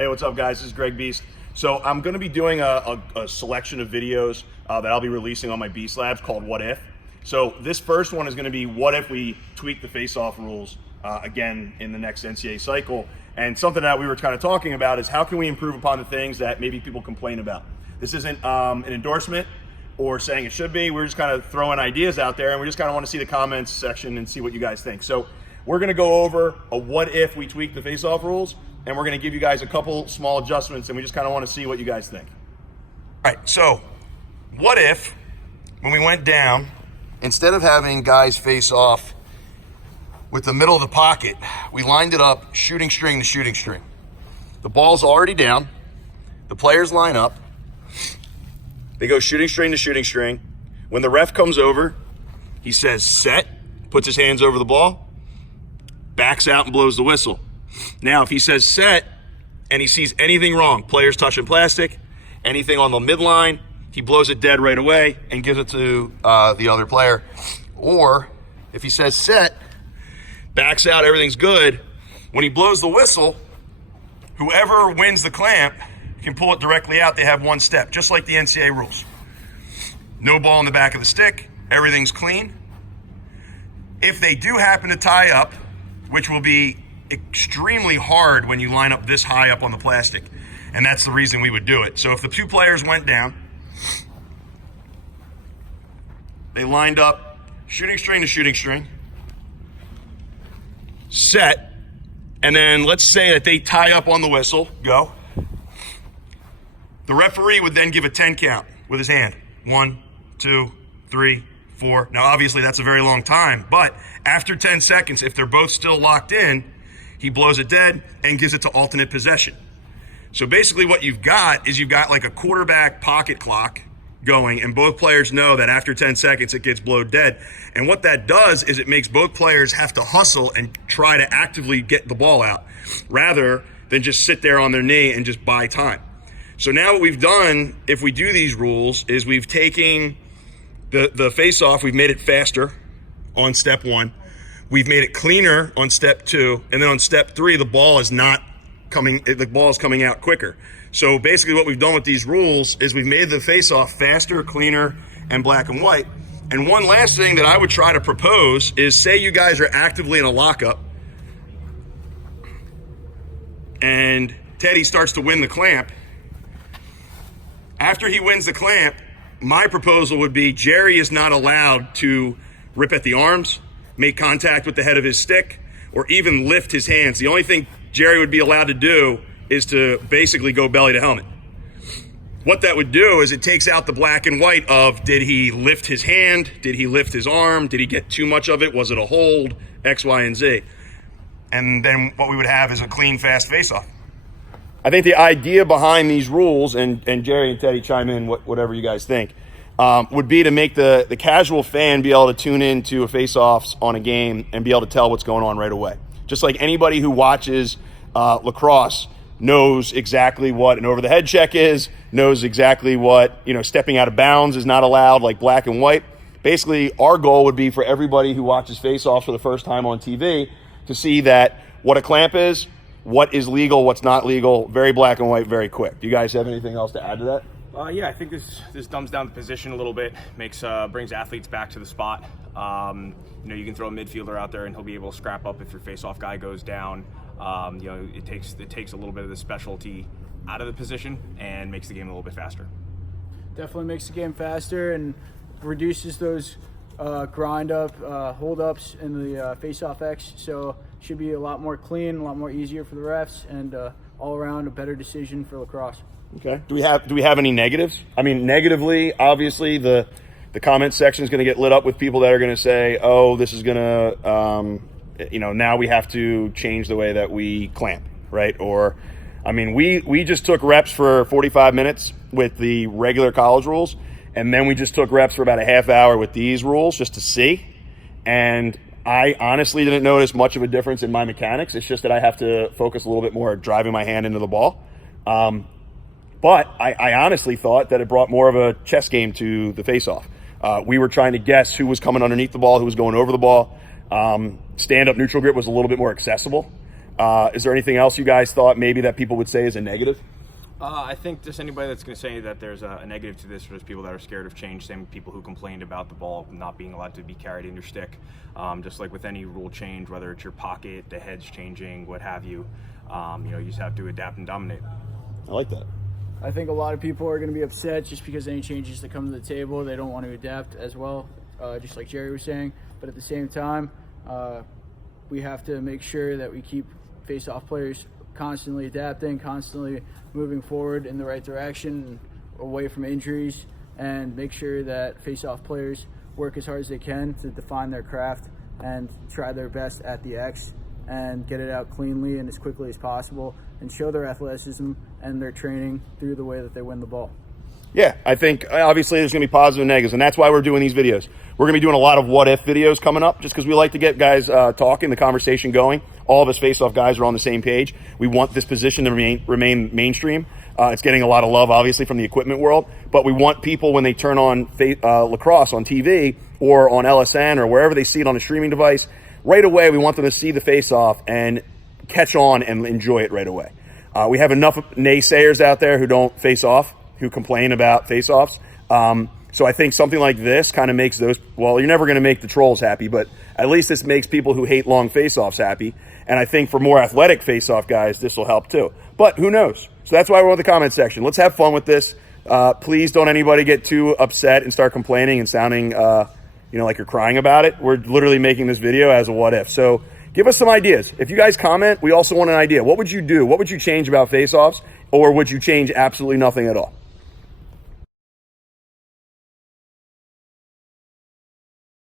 Hey, what's up, guys? This is Greg Beast. So I'm going to be doing a selection of videos that I'll be releasing on my Beast Labs called What If. So this first one is going to be what if we tweak the face-off rules again in the next NCAA cycle. And something that we were kind of talking about is how can we improve upon the things that maybe people complain about. This isn't an endorsement or saying it should be. We're just kind of throwing ideas out there, and we just kind of want to see the comments section and see what you guys think. So we're going to go over a what if we tweak the face-off rules, and we're going to give you guys a couple small adjustments, and we just kind of want to see what you guys think. All right, so what if when we went down, instead of having guys face off with the middle of the pocket, we lined it up shooting string to shooting string. The ball's already down. The players line up. They go shooting string to shooting string. When the ref comes over, he says set, puts his hands over the ball, backs out and blows the whistle. Now, if he says set and he sees anything wrong, players touching plastic, anything on the midline, he blows it dead right away and gives it to the other player. Or if he says set, backs out, everything's good, when he blows the whistle, whoever wins the clamp can pull it directly out. They have one step, just like the NCAA rules. No ball in the back of the stick, everything's clean. If they do happen to tie up, which will be extremely hard when you line up this high up on the plastic, and that's the reason we would do it. So if the two players went down, they lined up shooting string to shooting string, set, and then let's say that they tie up on the whistle, go. The referee would then give a 10 count with his hand. 1, 2, 3, 4. Now obviously that's a very long time, but after 10 seconds, if they're both still locked in, he blows it dead and gives it to alternate possession. So basically what you've got is you've got like a quarterback pocket clock going, and both players know that after 10 seconds it gets blowed dead. And what that does is it makes both players have to hustle and try to actively get the ball out rather than just sit there on their knee and just buy time. So now what we've done, if we do these rules, is we've taken the face-off, we've made it faster on step 1. We've made it cleaner on step 2, and then on step 3, the ball is coming out quicker. So basically what we've done with these rules is we've made the face-off faster, cleaner, and black and white. And one last thing that I would try to propose is, say you guys are actively in a lockup, and Teddy starts to win the clamp. After he wins the clamp, my proposal would be Jerry is not allowed to rip at the arms, make contact with the head of his stick, or even lift his hands. The only thing Jerry would be allowed to do is to basically go belly to helmet. What that would do is it takes out the black and white of, did he lift his hand? Did he lift his arm? Did he get too much of it? Was it a hold? X, Y, and Z. And then what we would have is a clean, fast face-off. I think the idea behind these rules, and Jerry and Teddy chime in whatever you guys think, would be to make the casual fan be able to tune into a face-offs on a game and be able to tell what's going on right away. Just like anybody who watches lacrosse knows exactly what an over-the-head check is, knows exactly what, stepping out of bounds is not allowed, like black and white. Basically, our goal would be for everybody who watches face-offs for the first time on TV to see that what a clamp is, what is legal, what's not legal, very black and white, very quick. Do you guys have anything else to add to that? Yeah, I think this dumbs down the position a little bit, brings athletes back to the spot. You can throw a midfielder out there and he'll be able to scrap up if your face-off guy goes down. It takes a little bit of the specialty out of the position and makes the game a little bit faster. Definitely makes the game faster and reduces those grind up, hold ups in the face-off X. So should be a lot more clean, a lot more easier for the refs, and all around a better decision for lacrosse. Okay. Do we have any negatives? I mean, negatively, obviously, the comment section is going to get lit up with people that are going to say, oh, this is going to, now we have to change the way that we clamp, right? Or, I mean, we just took reps for 45 minutes with the regular college rules, and then we just took reps for about a half hour with these rules just to see. And I honestly didn't notice much of a difference in my mechanics. It's just that I have to focus a little bit more driving my hand into the ball. But I honestly thought that it brought more of a chess game to the face-off. We were trying to guess who was coming underneath the ball, who was going over the ball. Stand-up neutral grip was a little bit more accessible. Is there anything else you guys thought maybe that people would say is a negative? I think just anybody that's going to say that there's a negative to this, there's people that are scared of change, same people who complained about the ball not being allowed to be carried in your stick. Just like with any rule change, whether it's your pocket, the head's changing, what have you, you just have to adapt and dominate. I like that. I think a lot of people are going to be upset just because any changes that come to the table, they don't want to adapt as well, just like Jerry was saying. But at the same time, we have to make sure that we keep face-off players constantly adapting, constantly moving forward in the right direction, away from injuries, and make sure that face-off players work as hard as they can to define their craft and try their best at the X and get it out cleanly and as quickly as possible and show their athleticism and their training through the way that they win the ball. Yeah, I think obviously there's going to be positive and negatives, and that's why we're doing these videos. We're going to be doing a lot of what-if videos coming up just because we like to get guys talking, the conversation going. All of us face-off guys are on the same page. We want this position to remain mainstream. It's getting a lot of love, obviously, from the equipment world, but we want people, when they turn on lacrosse on TV or on LSN or wherever they see it on a streaming device, right away we want them to see the face-off and catch on and enjoy it right away. We have enough naysayers out there who don't face off, who complain about face-offs. So I think something like this kind of makes those, well, you're never going to make the trolls happy, but at least this makes people who hate long face-offs happy. And I think for more athletic face-off guys, this will help too. But who knows? So that's why we're in the comment section. Let's have fun with this. Please don't anybody get too upset and start complaining and sounding, like you're crying about it. We're literally making this video as a what-if. So give us some ideas. If you guys comment, we also want an idea. What would you do? What would you change about face-offs? Or would you change absolutely nothing at all?